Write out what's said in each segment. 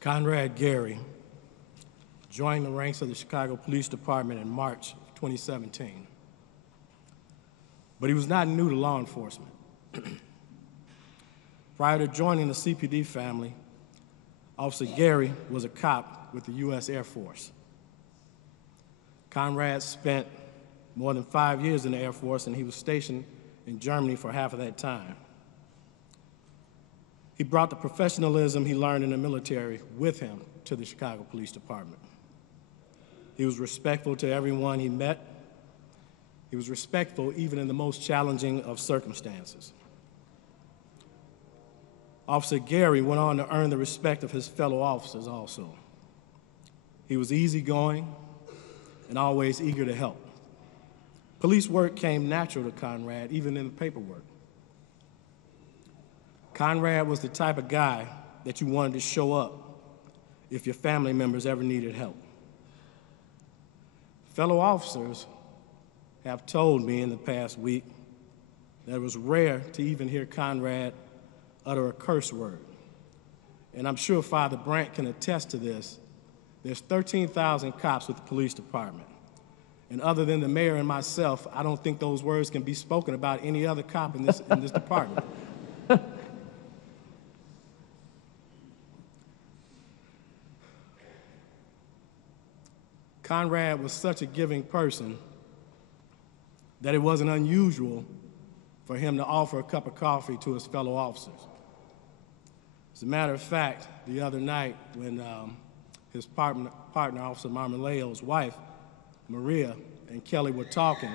Conrad Gary joined the ranks of the Chicago Police Department in March of 2017. But he was not new to law enforcement. Prior to joining the CPD family, Officer Gary was a cop with the U.S. Air Force. Conrad spent more than 5 years in the Air Force, and he was stationed in Germany for half of that time. He brought the professionalism he learned in the military with him to the Chicago Police Department. He was respectful to everyone he met. He was respectful even in the most challenging of circumstances. Officer Gary went on to earn the respect of his fellow officers also. He was easygoing and always eager to help. Police work came natural to Conrad, even in the paperwork. Conrad was the type of guy that you wanted to show up if your family members ever needed help. Fellow officers have told me in the past week that it was rare to even hear Conrad utter a curse word. And I'm sure Father Brandt can attest to this. There's 13,000 cops with the police department. And other than the mayor and myself, I don't think those words can be spoken about any other cop in this department. Conrad was such a giving person that it wasn't unusual for him to offer a cup of coffee to his fellow officers. As a matter of fact, the other night when his partner, Officer Marmoleo's wife, Maria, and Kelly were talking,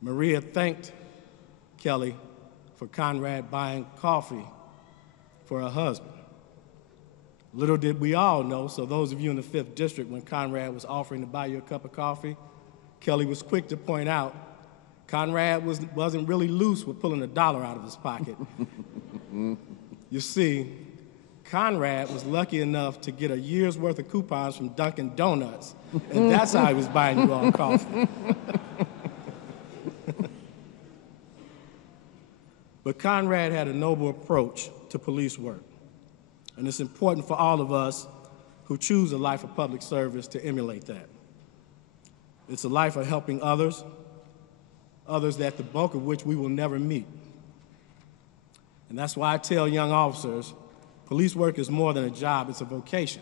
Maria thanked Kelly for Conrad buying coffee for her husband. Little did we all know, so those of you in the 5th District, when Conrad was offering to buy you a cup of coffee, Kelly was quick to point out Conrad wasn't really loose with pulling $1 out of his pocket. You see, Conrad was lucky enough to get a year's worth of coupons from Dunkin' Donuts, and that's how he was buying you all coffee. But Conrad had a noble approach to police work, and it's important for all of us who choose a life of public service to emulate that. It's a life of helping others that the bulk of which we will never meet. And that's why I tell young officers, police work is more than a job, it's a vocation.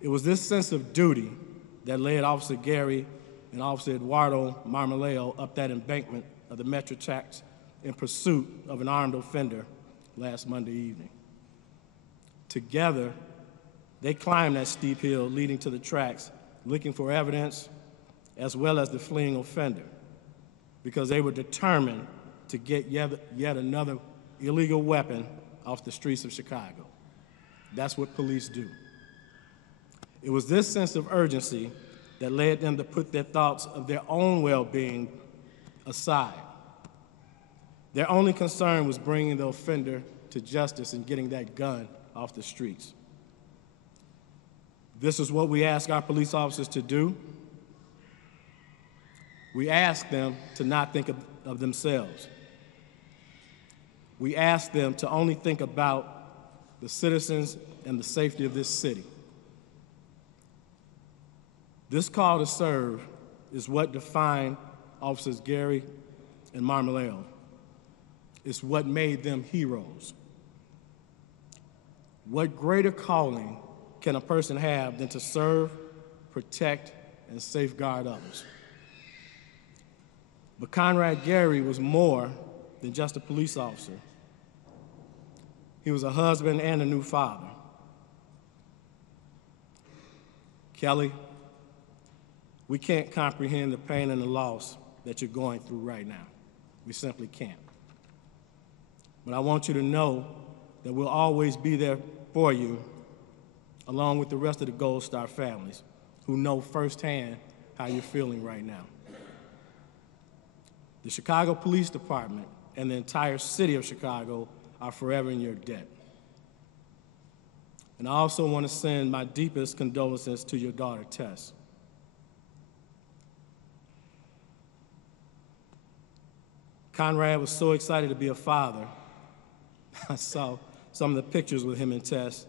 It was this sense of duty that led Officer Gary and Officer Eduardo Marmoleo up that embankment of the Metro tracks in pursuit of an armed offender last Monday evening. Together, they climbed that steep hill leading to the tracks, looking for evidence as well as the fleeing offender, because they were determined to get yet another illegal weapon off the streets of Chicago. That's what police do. It was this sense of urgency that led them to put their thoughts of their own well-being aside. Their only concern was bringing the offender to justice and getting that gun off the streets. This is what we ask our police officers to do. We ask them to not think of themselves. We ask them to only think about the citizens and the safety of this city. This call to serve is what defined Officers Gary and Marmoleo. It's what made them heroes. What greater calling can a person have than to serve, protect, and safeguard others? But Conrad Gary was more than just a police officer. He was a husband and a new father. Kelly, we can't comprehend the pain and the loss that you're going through right now. We simply can't. But I want you to know that we'll always be there for you, along with the rest of the Gold Star families who know firsthand how you're feeling right now. The Chicago Police Department and the entire city of Chicago are forever in your debt. And I also want to send my deepest condolences to your daughter, Tess. Conrad was so excited to be a father. I saw some of the pictures with him and Tess,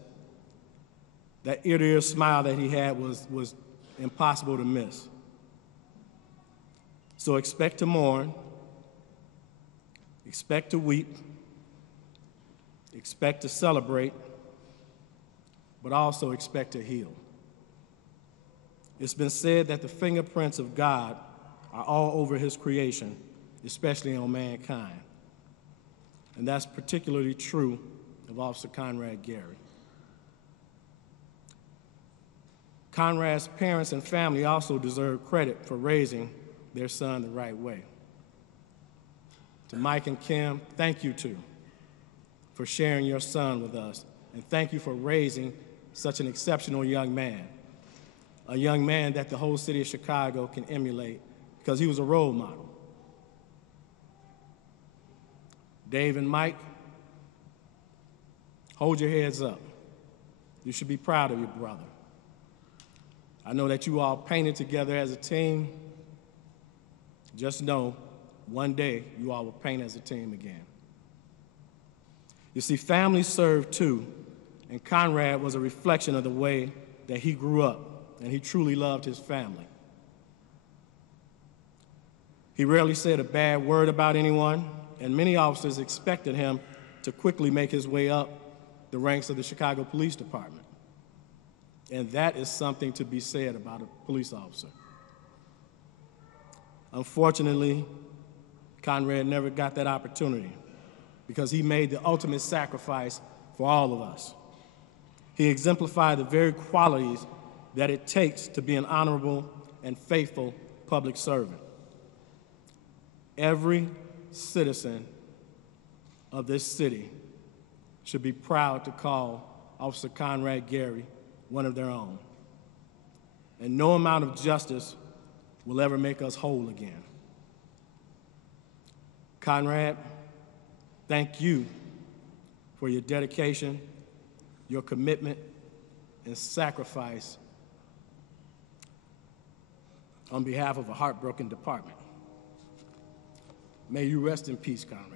that ear-to-ear smile that he had was impossible to miss. So expect to mourn, expect to weep, expect to celebrate, but also expect to heal. It's been said that the fingerprints of God are all over his creation, especially on mankind. And that's particularly true of Officer Conrad Gary. Conrad's parents and family also deserve credit for raising their son the right way. To Mike and Kim, thank you too for sharing your son with us, and thank you for raising such an exceptional young man, a young man that the whole city of Chicago can emulate because he was a role model. Dave and Mike, hold your heads up. You should be proud of your brother. I know that you all painted together as a team. Just know, one day you all will paint as a team again. You see, families serve too, and Conrad was a reflection of the way that he grew up, and he truly loved his family. He rarely said a bad word about anyone, and many officers expected him to quickly make his way up the ranks of the Chicago Police Department. And that is something to be said about a police officer. Unfortunately, Conrad never got that opportunity because he made the ultimate sacrifice for all of us. He exemplified the very qualities that it takes to be an honorable and faithful public servant. Every citizen of this city should be proud to call Officer Conrad Gary one of their own. And no amount of justice will ever make us whole again. Conrad, thank you for your dedication, your commitment, and sacrifice on behalf of a heartbroken department. May you rest in peace, Conrad.